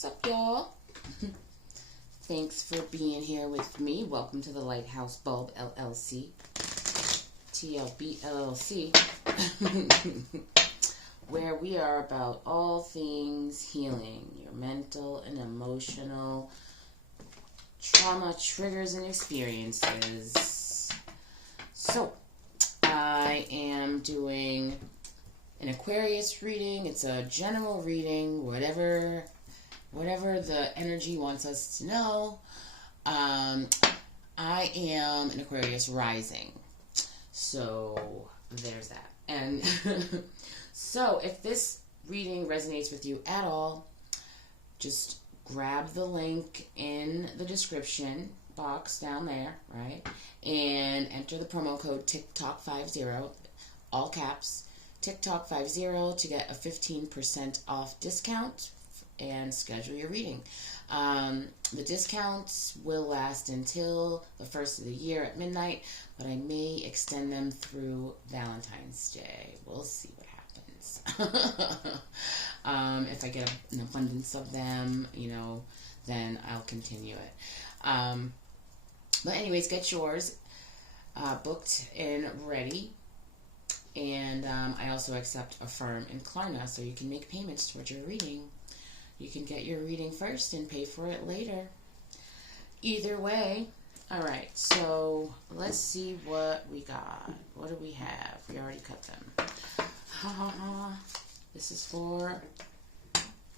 What's up, y'all? Thanks for being here with me. Welcome to the Lighthouse Bulb LLC, TLB LLC, where we are about all things healing, your mental and emotional trauma, triggers, and experiences. So, I am doing an Aquarius reading. It's a general reading, whatever the energy wants us to know. I am an Aquarius rising, so there's that. And so if this reading resonates with you at all, just grab the link in the description box down there, right? And enter the promo code TikTok50, all caps, TikTok50, to get a 15% off discount and schedule your reading. The discounts will last until the first of the year at midnight, but I may extend them through Valentine's Day. We'll see what happens. If I get an abundance of them, then I'll continue it. But anyways, get yours booked and ready. And I also accept Affirm and Klarna, so you can make payments towards your reading. You can get your reading first and pay for it later. Either way. Alright, so let's see what we got. What do we have? We already cut them. This is for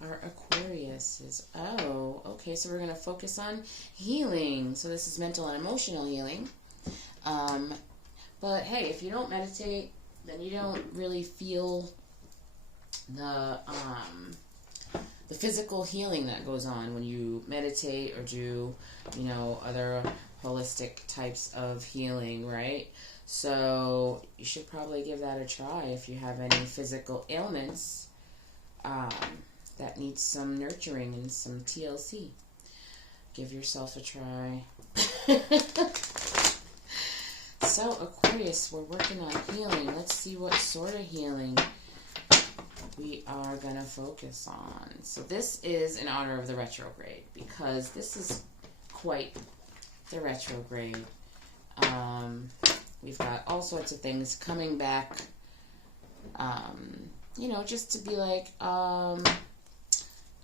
our Aquariuses. Oh, okay, so we're going to focus on healing. So this is mental and emotional healing. But hey, if you don't meditate, then you don't really feel the physical healing that goes on when you meditate or do, other holistic types of healing, right? So you should probably give that a try if you have any physical ailments that need some nurturing and some TLC. Give yourself a try. So, Aquarius, we're working on healing. Let's see what sort of healing we are going to focus on. So this is in honor of the retrograde, because this is quite the retrograde. We've got all sorts of things coming back, just to be like,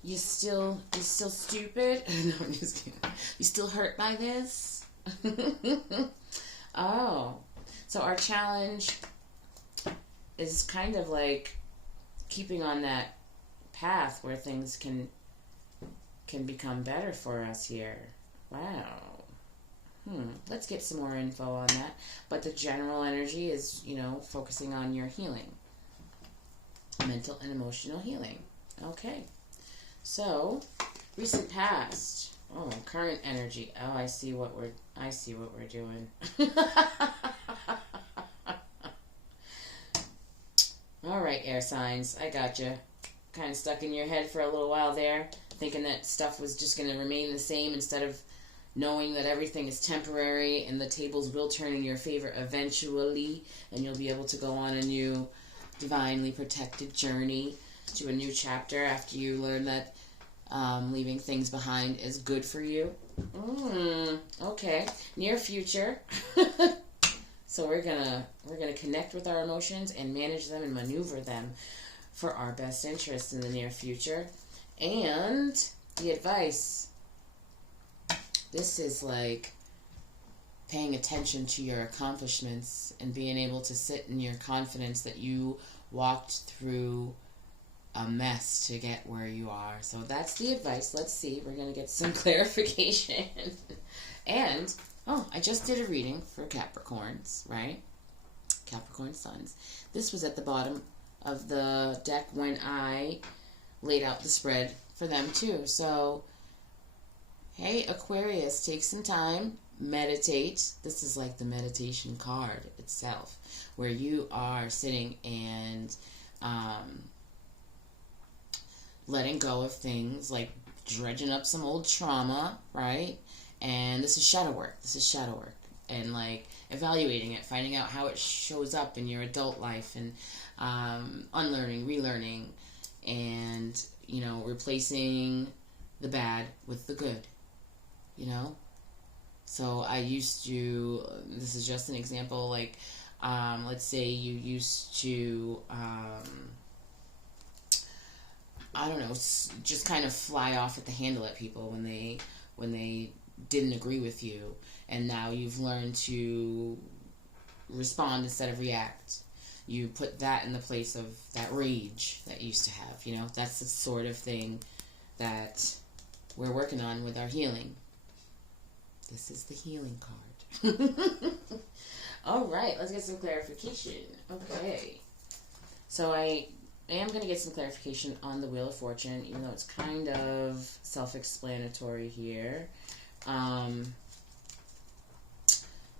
you still stupid? No, I'm just kidding. You still hurt by this? Oh, so our challenge is kind of like keeping on that path where things can become better for us here. Wow. Let's get some more info on that. But the general energy is, focusing on your healing. Mental and emotional healing. Okay. So, recent past. Oh, current energy. Oh, I see what we're doing. All right, air signs. I got you. Kind of stuck in your head for a little while there, thinking that stuff was just going to remain the same instead of knowing that everything is temporary and the tables will turn in your favor eventually, and you'll be able to go on a new divinely protected journey to a new chapter after you learn that leaving things behind is good for you. Okay. Near future. So we're gonna connect with our emotions and manage them and maneuver them for our best interest in the near future. And the advice. This is like paying attention to your accomplishments and being able to sit in your confidence that you walked through a mess to get where you are. So that's the advice. Let's see. We're going to get some clarification. And, I just did a reading for Capricorns, right? Capricorn suns. This was at the bottom of the deck when I laid out the spread for them too. So, hey, Aquarius, take some time, meditate. This is like the meditation card itself, where you are sitting and letting go of things, like dredging up some old trauma, right? And this is shadow work. And like evaluating it, finding out how it shows up in your adult life, and unlearning, relearning, and replacing the bad with the good, you know? So I used to, this is just an example, like, let's say you used to, I don't know, just kind of fly off at the handle at people when they didn't agree with you, and now you've learned to respond instead of react. You put that in the place of that rage that you used to have, you know? That's the sort of thing that we're working on with our healing. This is the healing card. All right, let's get some clarification. Okay. So I am going to get some clarification on the Wheel of Fortune, even though it's kind of self-explanatory here.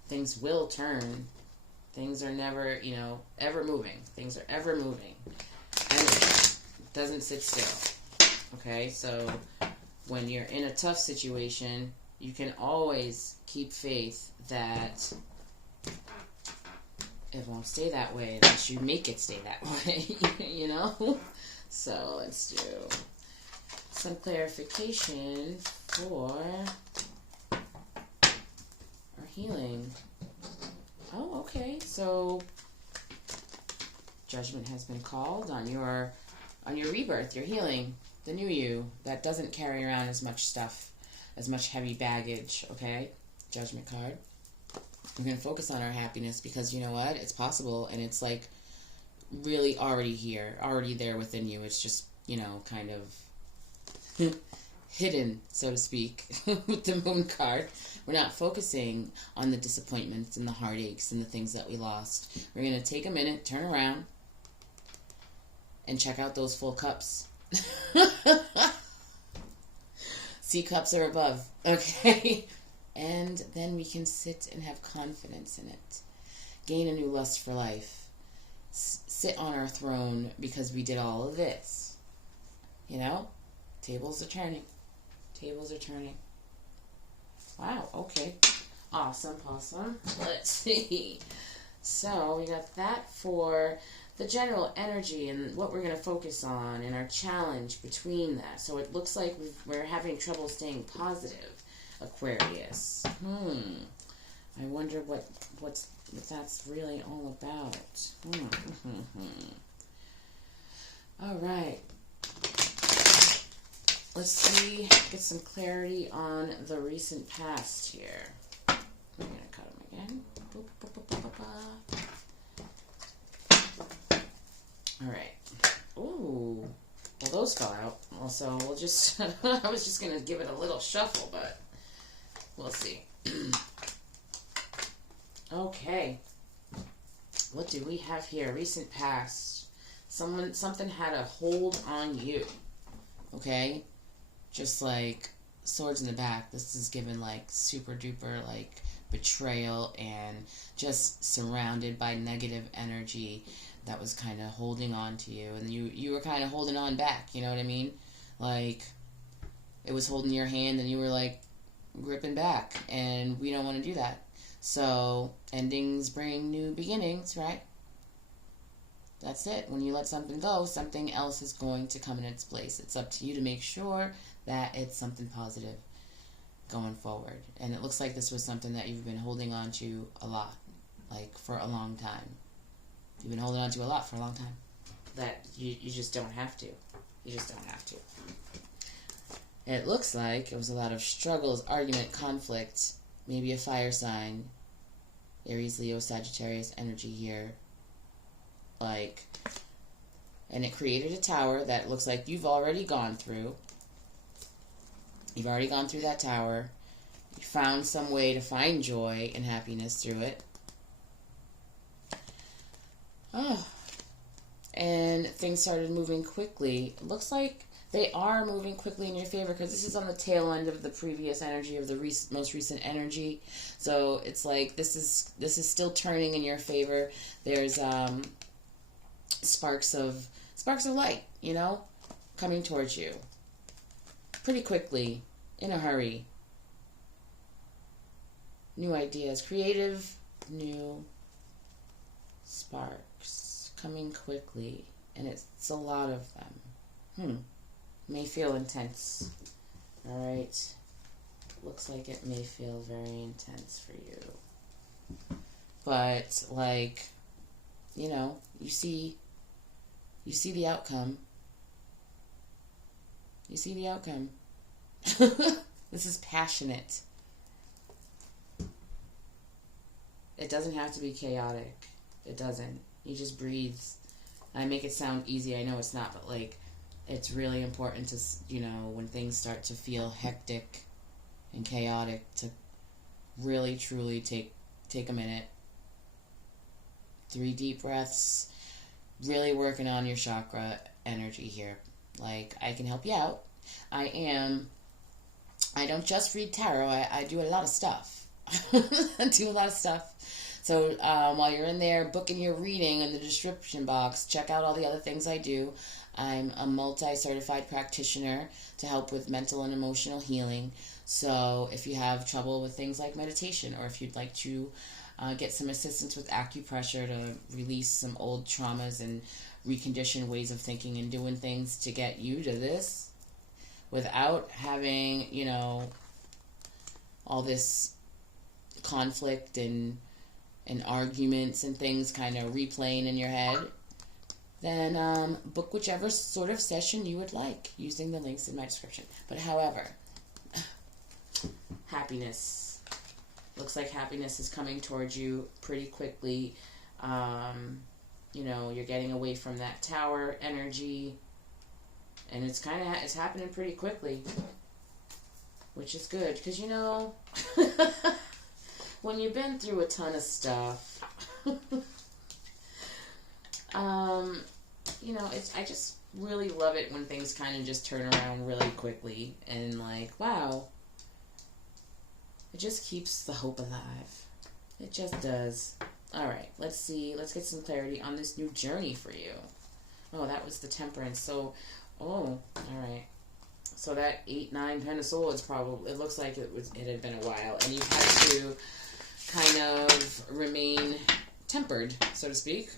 Things will turn. Things are never, you know, ever moving. Things are ever moving. Energy doesn't sit still. Okay, so when you're in a tough situation, you can always keep faith that it won't stay that way unless you make it stay that way, you know? So let's do some clarification for our healing. Oh, okay. So judgment has been called on your rebirth, your healing, the new you that doesn't carry around as much stuff, as much heavy baggage, okay? Judgment card. We're going to focus on our happiness because you know what? It's possible, and it's like really already here, already there within you. It's just, you know, kind of hidden, so to speak, with the Moon card. We're not focusing on the disappointments and the heartaches and the things that we lost. We're going to take a minute, turn around, and check out those full cups. C cups are above, okay? And then we can sit and have confidence in it. Gain a new lust for life. Sit on our throne because we did all of this. You know? Tables are turning. Tables are turning. Wow, okay. Awesome, awesome. Let's see. So we got that for the general energy and what we're going to focus on and our challenge between that. So it looks like we're having trouble staying positive, Aquarius. I wonder what that's really all about. All right. Let's see, get some clarity on the recent past here. I'm going to cut them again. Boop, boop, boop, boop, boop. All right. Ooh. Well, those fell out. Also, we'll just, I was just going to give it a little shuffle, but we'll see. Okay. What do we have here? Recent past. Something had a hold on you. Okay? Just like swords in the back. This is given like super duper like betrayal and just surrounded by negative energy that was kind of holding on to you, and you were kind of holding on back, you know what I mean? Like it was holding your hand and you were like gripping back, and we don't want to do that. So endings bring new beginnings, right? That's it. When you let something go, something else is going to come in its place. It's up to you to make sure that it's something positive going forward. And it looks like this was something that you've been holding on to a lot, like for a long time. You've been holding on to a lot for a long time. That you just don't have to. You just don't have to. It looks like it was a lot of struggles, argument, conflict, maybe a fire sign. Aries, Leo, Sagittarius energy here. Like, and it created a tower that looks like you've already gone through. You've already gone through that tower. You found some way to find joy and happiness through it. Oh. And things started moving quickly. It looks like they are moving quickly in your favor because this is on the tail end of the previous energy, of the most recent energy. So it's like this is still turning in your favor. There's sparks of light, you know, coming towards you pretty quickly, in a hurry. New ideas, creative, new sparks coming quickly, and it's a lot of them. May feel intense. Alright. Looks like it may feel very intense for you. But, like, you know, you see the outcome. You see the outcome. This is passionate. It doesn't have to be chaotic. It doesn't. You just breathe. I make it sound easy. I know it's not, but, like, it's really important to, you know, when things start to feel hectic and chaotic, to really, truly take a minute. 3 deep breaths. Really working on your chakra energy here. Like, I can help you out. I don't just read tarot. I do a lot of stuff. I do a lot of stuff. So while you're in there booking your reading, in the description box, check out all the other things I do. I'm a multi-certified practitioner to help with mental and emotional healing. So if you have trouble with things like meditation, or if you'd like to get some assistance with acupressure to release some old traumas and recondition ways of thinking and doing things to get you to this without having, you know, all this conflict and arguments and things kind of replaying in your head, then book whichever sort of session you would like using the links in my description. But however, happiness. Looks like happiness is coming towards you pretty quickly. You know, you're getting away from that tower energy, and it's happening pretty quickly, which is good, because, you know, when you've been through a ton of stuff, you know, I just really love it when things kind of just turn around really quickly, and, like, wow, it just keeps the hope alive. It just does. All right, let's see. Let's get some clarity on this new journey for you. Oh, that was the Temperance. So, all right. So that 8, 9, 10 of Swords probably, it looks like it had been a while, and you've had to kind of remain tempered, so to speak,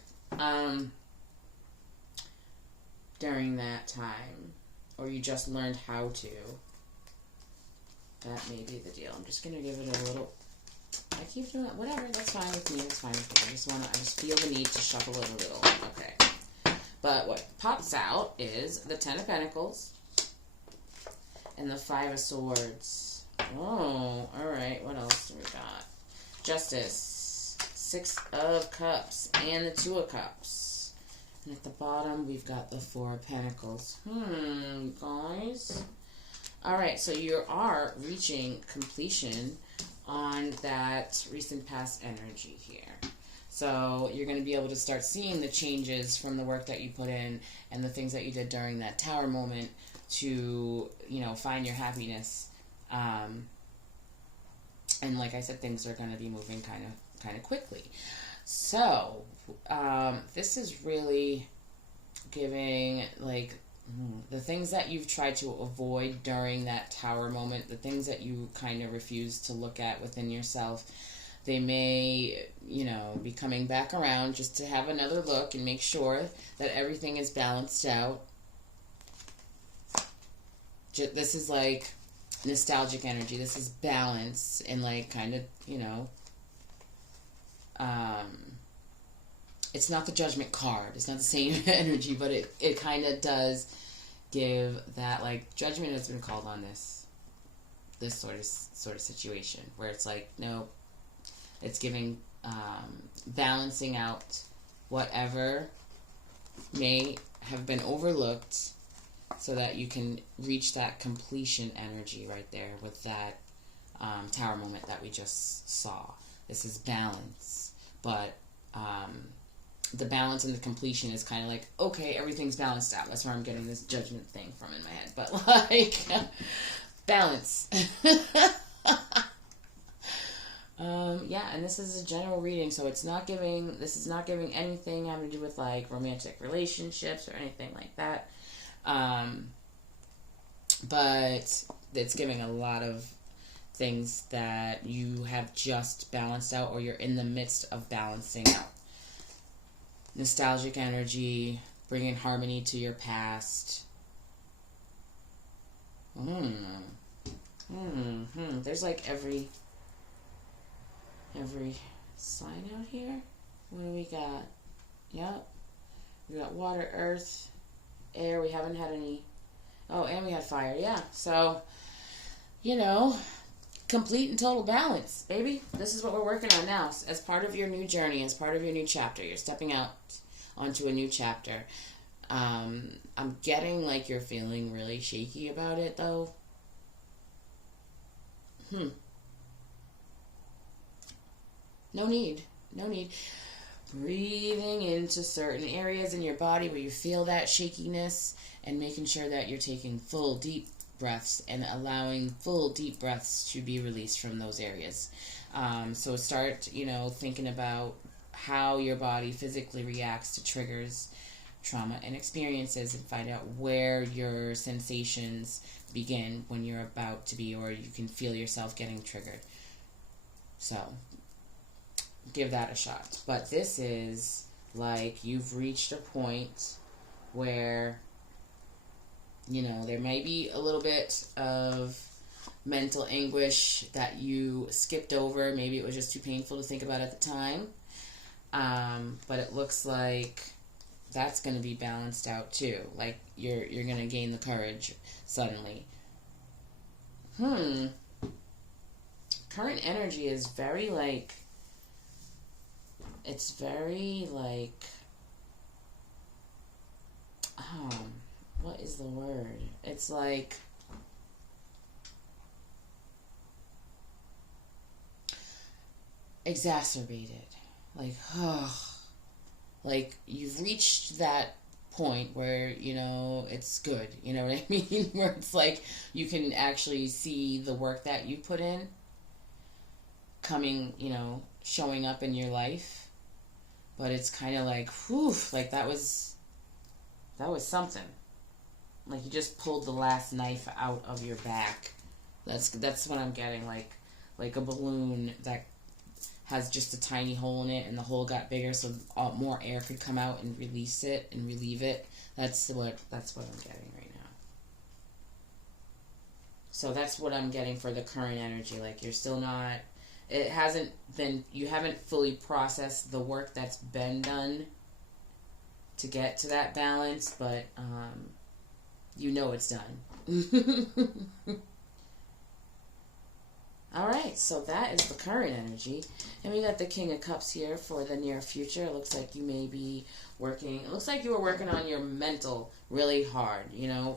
during that time, or you just learned how to. That may be the deal. I'm just gonna give it a little. I keep doing it. Whatever. That's fine with me. That's fine with me. I just feel the need to shuffle it a little. Okay. But what pops out is the 10 of Pentacles and the 5 of Swords. Oh, all right. What else do we got? Justice, 6 of Cups, and the 2 of Cups. And at the bottom, we've got the 4 of Pentacles. Guys. All right. So you are reaching completion on that recent past energy here. So you're going to be able to start seeing the changes from the work that you put in and the things that you did during that tower moment to, you know, find your happiness. And like I said, things are going to be moving kind of quickly. So this is really giving, like, the things that you've tried to avoid during that tower moment, the things that you kind of refuse to look at within yourself, they may, you know, be coming back around just to have another look and make sure that everything is balanced out. This is like nostalgic energy. This is balance and, like, kind of, you know, it's not the Judgment card. It's not the same energy, but it kind of does give that, like, Judgment has been called on this sort of situation where it's like, no, it's giving balancing out whatever may have been overlooked so that you can reach that completion energy right there with that tower moment that we just saw. This is balance, but the balance and the completion is kind of like, okay, everything's balanced out. That's where I'm getting this Judgment thing from in my head. But, like, balance. Yeah, and this is a general reading, so this is not giving anything having to do with, like, romantic relationships or anything like that. But it's giving a lot of things that you have just balanced out or you're in the midst of balancing out. Nostalgic energy, bringing harmony to your past. There's like every sign out here. What do we got? Yep. We got water, earth, air. We haven't had any. Oh, and we had fire. Yeah. So, complete and total balance, baby. This is what we're working on now. As part of your new journey, as part of your new chapter, you're stepping out onto a new chapter. I'm getting like you're feeling really shaky about it, though. No need. Breathing into certain areas in your body where you feel that shakiness and making sure that you're taking full deep breaths and allowing full deep breaths to be released from those areas. So start, thinking about how your body physically reacts to triggers, trauma, and experiences, and find out where your sensations begin when you're about to be, or you can feel yourself getting triggered. So give that a shot. But this is like you've reached a point where, there may be a little bit of mental anguish that you skipped over. Maybe it was just too painful to think about at the time. But it looks like that's going to be balanced out too. Like you're going to gain the courage suddenly. Current energy is very like, it's very like, what is the word? It's like, exacerbated. Like, like you've reached that point where, it's good. You know what I mean? Where it's like you can actually see the work that you put in coming, showing up in your life. But it's kind of like, whew, like that was something. Like you just pulled the last knife out of your back. That's what I'm getting, like a balloon that has just a tiny hole in it, and the hole got bigger so more air could come out and release it and relieve it. That's what I'm getting right now. So that's what I'm getting for the current energy. Like you're still not. You haven't fully processed the work that's been done to get to that balance, but it's done. Alright, so that is the current energy. And we got the King of Cups here for the near future. It looks like you may be working, it looks like you were working on your mental really hard,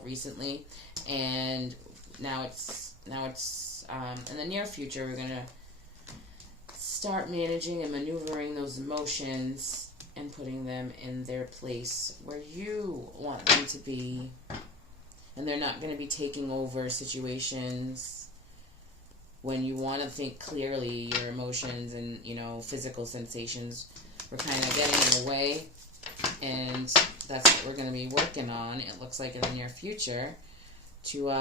recently. And now it's in the near future, we're going to start managing and maneuvering those emotions and putting them in their place where you want them to be. And they're not going to be taking over situations when you want to think clearly. Your emotions and, physical sensations were kind of getting in the way. And that's what we're going to be working on, it looks like, in the near future to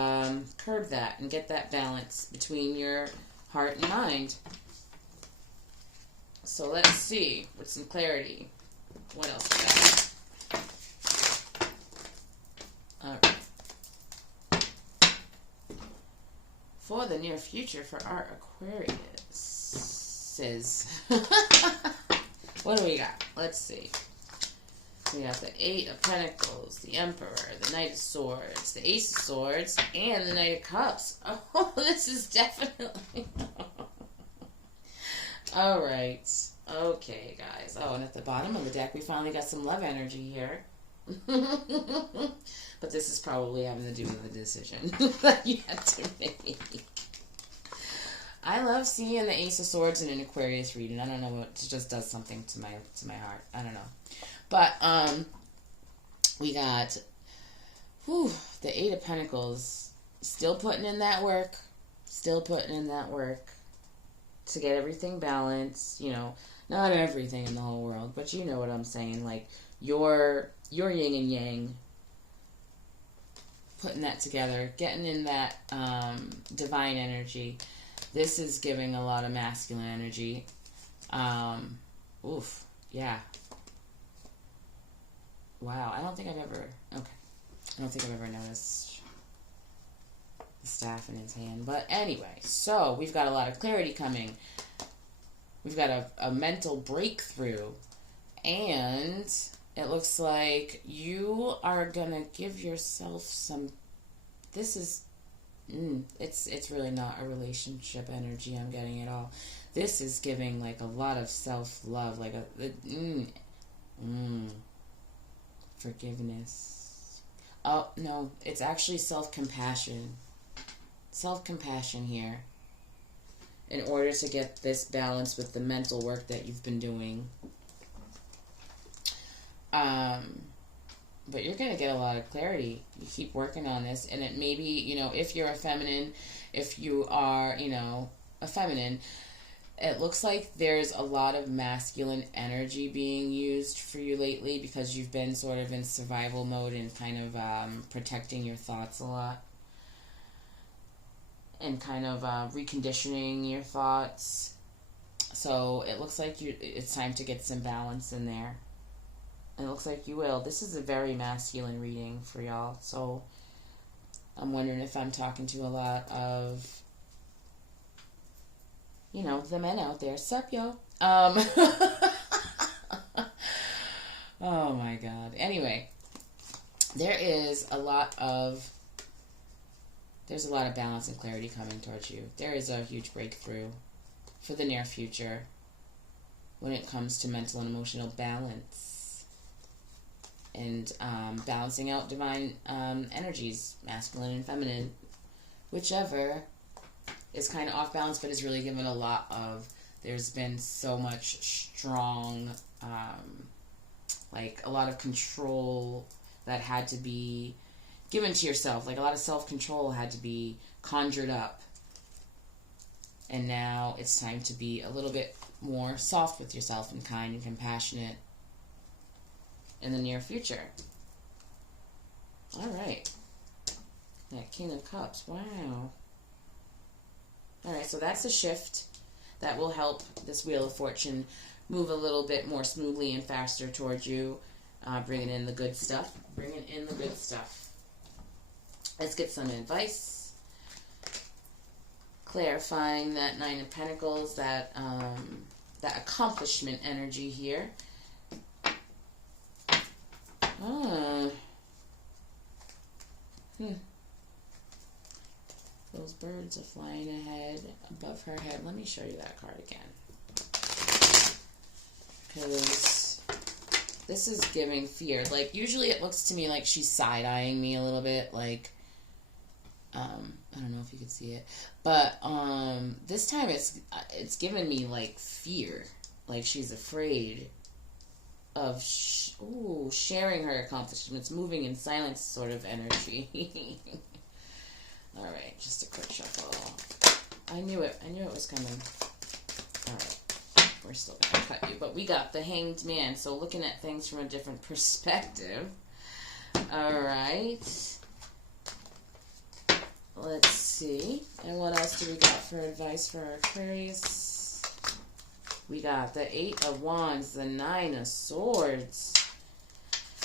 curb that and get that balance between your heart and mind. So let's see, with some clarity, what else we got. Alright. For the near future for our Aquarius. What do we got? Let's see. We got the 8 of Pentacles, the Emperor, the Knight of Swords, the Ace of Swords, and the Knight of Cups. Oh, this is definitely... Alright. Okay, guys. Oh, and at the bottom of the deck, we finally got some love energy here. But this is probably having to do with the decision that you had to make. I love seeing the Ace of Swords in an Aquarius reading. I don't know, it just does something to my heart. I don't know. But we got the 8 of Pentacles, still putting in that work. To get everything balanced, not everything in the whole world, but you know what I'm saying, like your yin and yang, putting that together, getting in that divine energy. This is giving a lot of masculine energy. Yeah. Wow, I don't think I've ever noticed the staff in his hand. But anyway, so we've got a lot of clarity coming. We've got a mental breakthrough. And it looks like you are going to give yourself some... This is... it's really not a relationship energy I'm getting at all. This is giving like a lot of self-love. Like forgiveness. Oh, no. It's actually self-compassion. Self-compassion here. In order to get this balance with the mental work that you've been doing. But you're going to get a lot of clarity. You keep working on this. And it may be, you know, if you're a feminine, if you are, you know, a feminine, it looks like there's a lot of masculine energy being used for you lately because you've been sort of in survival mode and kind of protecting your thoughts a lot. And kind of reconditioning your thoughts. So it looks like it's time to get some balance in there. It looks like you will. This is a very masculine reading for y'all. So I'm wondering if I'm talking to a lot of, you know, the men out there. Sup, yo? Oh my God. Anyway, there's a lot of balance and clarity coming towards you. There is a huge breakthrough for the near future when it comes to mental and emotional balance. And balancing out divine energies, masculine and feminine, whichever is kind of off balance, but is really given a lot of, there's been so much strong, like a lot of control that had to be given to yourself, like a lot of self-control had to be conjured up. And now it's time to be a little bit more soft with yourself and kind and compassionate in the near future. All right. That King of Cups. Wow. All right, so that's a shift that will help this Wheel of Fortune move a little bit more smoothly and faster towards you, bringing in the good stuff. Bringing in the good stuff. Let's get some advice. Clarifying that Nine of Pentacles, that accomplishment energy here. Those birds are flying ahead above her head. Let me show you that card again. Because this is giving fear. Like, usually it looks to me like she's side-eyeing me a little bit. Like, I don't know if you can see it. But this time it's giving me, like, fear. Like, she's afraid of sharing her accomplishments, moving in silence sort of energy. All right, just a quick shuffle. I knew it was coming. All right, we're still gonna cut you, but we got the Hanged Man, so looking at things from a different perspective. All right, let's see. And what else do we got for advice for Aquarius? We got the Eight of Wands, the Nine of Swords,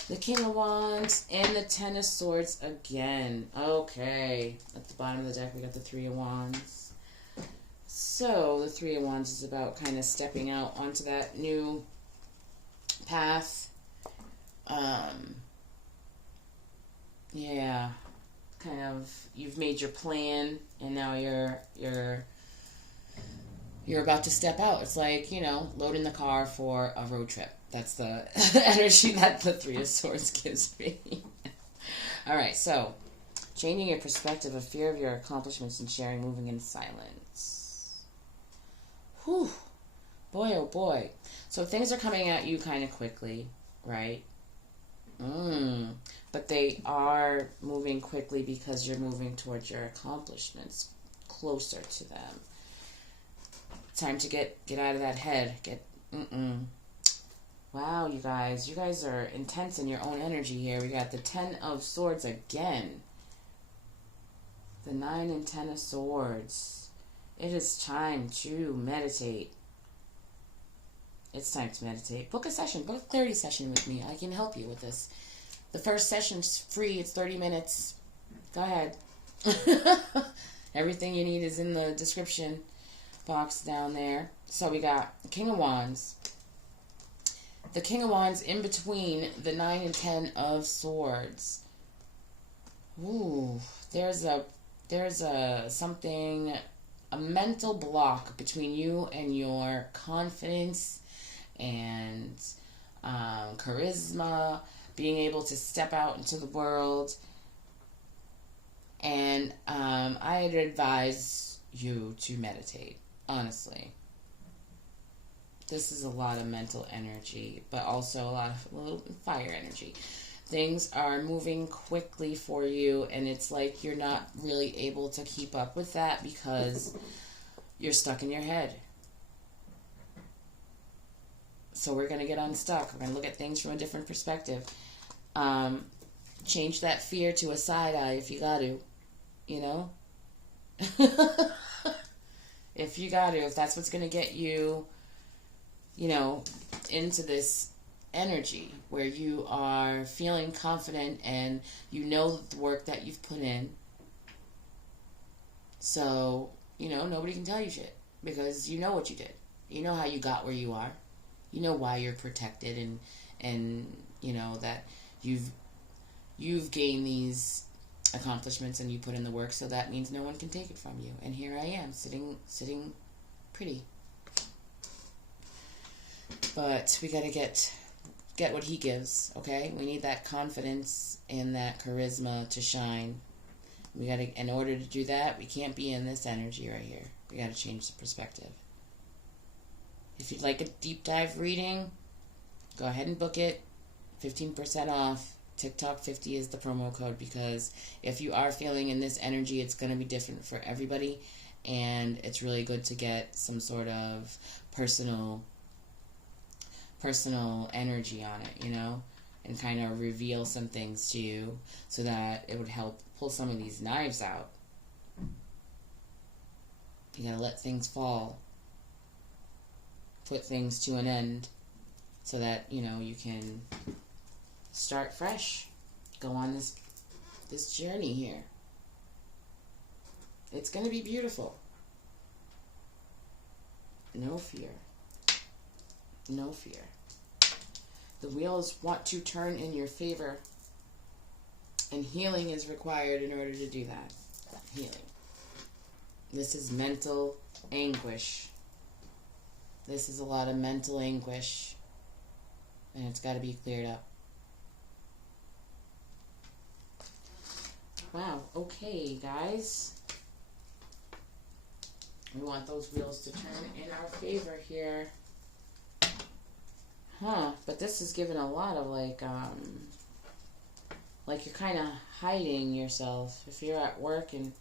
the King of Wands, and the Ten of Swords again. Okay. At the bottom of the deck, we got the Three of Wands. So, the Three of Wands is about kind of stepping out onto that new path. Yeah. Kind of, you've made your plan, and now you're about to step out. It's like, you know, loading the car for a road trip. That's the energy that the Three of Swords gives me. All right, so changing your perspective of fear of your accomplishments and sharing, moving in silence. Whew. Boy, oh boy. So things are coming at you kind of quickly, right? But they are moving quickly because you're moving towards your accomplishments, closer to them. Time to get out of that head. Wow, you guys are intense in your own energy here. We got the Ten of Swords again. The 9 and 10 of Swords. It is time to meditate. It's time to meditate. Book a session. Book a clarity session with me. I can help you with this. The first session's free. It's 30 minutes. Go ahead. Everything you need is in the description box down there. So we got King of Wands. The King of Wands in between the 9 and 10 of Swords. Ooh, there's a mental block between you and your confidence and charisma, being able to step out into the world. And I'd advise you to meditate, honestly. This is a lot of mental energy, but also a little fire energy. Things are moving quickly for you, and it's like you're not really able to keep up with that because you're stuck in your head. So we're going to get unstuck. We're going to look at things from a different perspective. Change that fear to a side eye if you got to, you know? If you got to, if that's what's going to get you, you know, into this energy where you are feeling confident and you know the work that you've put in. So, you know, nobody can tell you shit because you know what you did. You know how you got where you are. You know why you're protected and you know that you've gained these accomplishments and you put in the work, so that means no one can take it from you. And here I am sitting pretty. But we got to get what he gives, okay? We need that confidence and that charisma to shine. We got to, in order to do that, we can't be in this energy right here. We got to change the perspective. If you'd like a deep dive reading, go ahead and book it. 15% off. TikTok 50 is the promo code, because if you are feeling in this energy, it's going to be different for everybody, and it's really good to get some sort of personal energy on it, you know, and kind of reveal some things to you so that it would help pull some of these knives out. You gotta let things fall, put things to an end so that, you know, you can start fresh, go on this journey here. It's gonna be beautiful. No fear. No fear. The wheels want to turn in your favor, and healing is required in order to do that. Healing. This is mental anguish. This is a lot of mental anguish, and it's got to be cleared up. Wow, okay, guys. We want those wheels to turn in our favor here. Huh, but this is giving a lot of like you're kind of hiding yourself. If you're at work and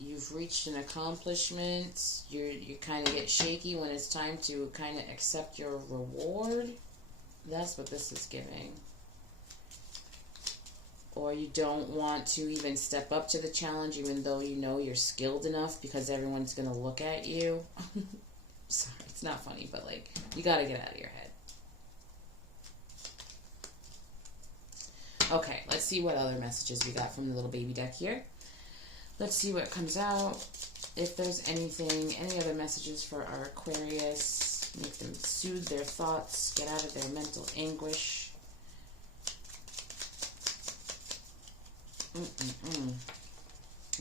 you've reached an accomplishment, you kind of get shaky when it's time to kind of accept your reward. That's what this is giving. Or you don't want to even step up to the challenge even though you know you're skilled enough because everyone's going to look at you. Sorry, it's not funny, but like, you got to get out of your head. Okay, let's see what other messages we got from the little baby deck here. Let's see what comes out. If there's anything, any other messages for our Aquarius. Make them soothe their thoughts, get out of their mental anguish.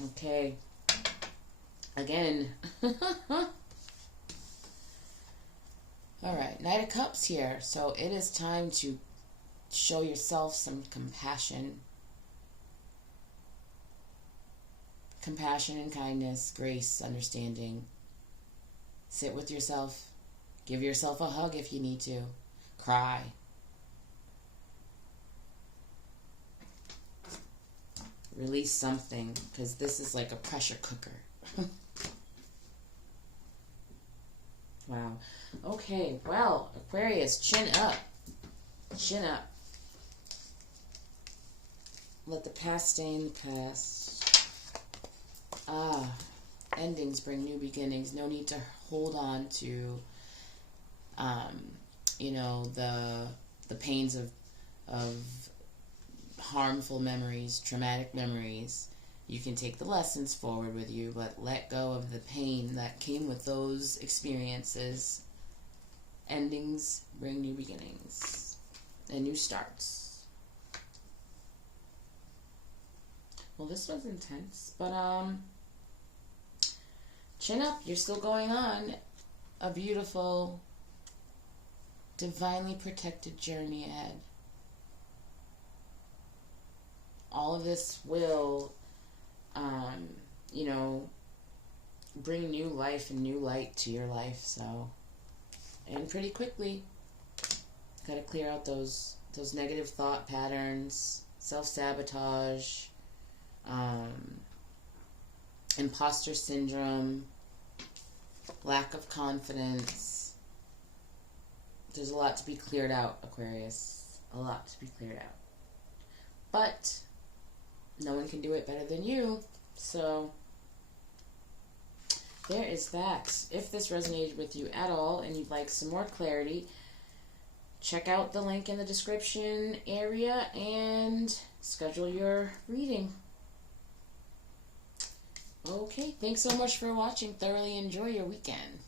Okay. Again. Alright, Knight of Cups here. So it is time to show yourself some compassion. Compassion and kindness, grace, understanding. Sit with yourself. Give yourself a hug if you need to. Cry. Release something, because this is like a pressure cooker. Wow. Okay, well, Aquarius, chin up. Chin up. Let the past stay in the past. Endings bring new beginnings. No need to hold on to, you know, the pains of harmful memories, traumatic memories. You can take the lessons forward with you, but let go of the pain that came with those experiences. Endings bring new beginnings and new starts. Well, this was intense, but chin up, you're still going on a beautiful, divinely protected journey ahead. All of this will, bring new life and new light to your life, so, and pretty quickly. Gotta clear out those negative thought patterns, self-sabotage, imposter syndrome, lack of confidence. There's a lot to be cleared out, Aquarius. A lot to be cleared out. But no one can do it better than you. So there is that. If this resonated with you at all and you'd like some more clarity, check out the link in the description area and schedule your reading. Okay, thanks so much for watching. Thoroughly enjoy your weekend.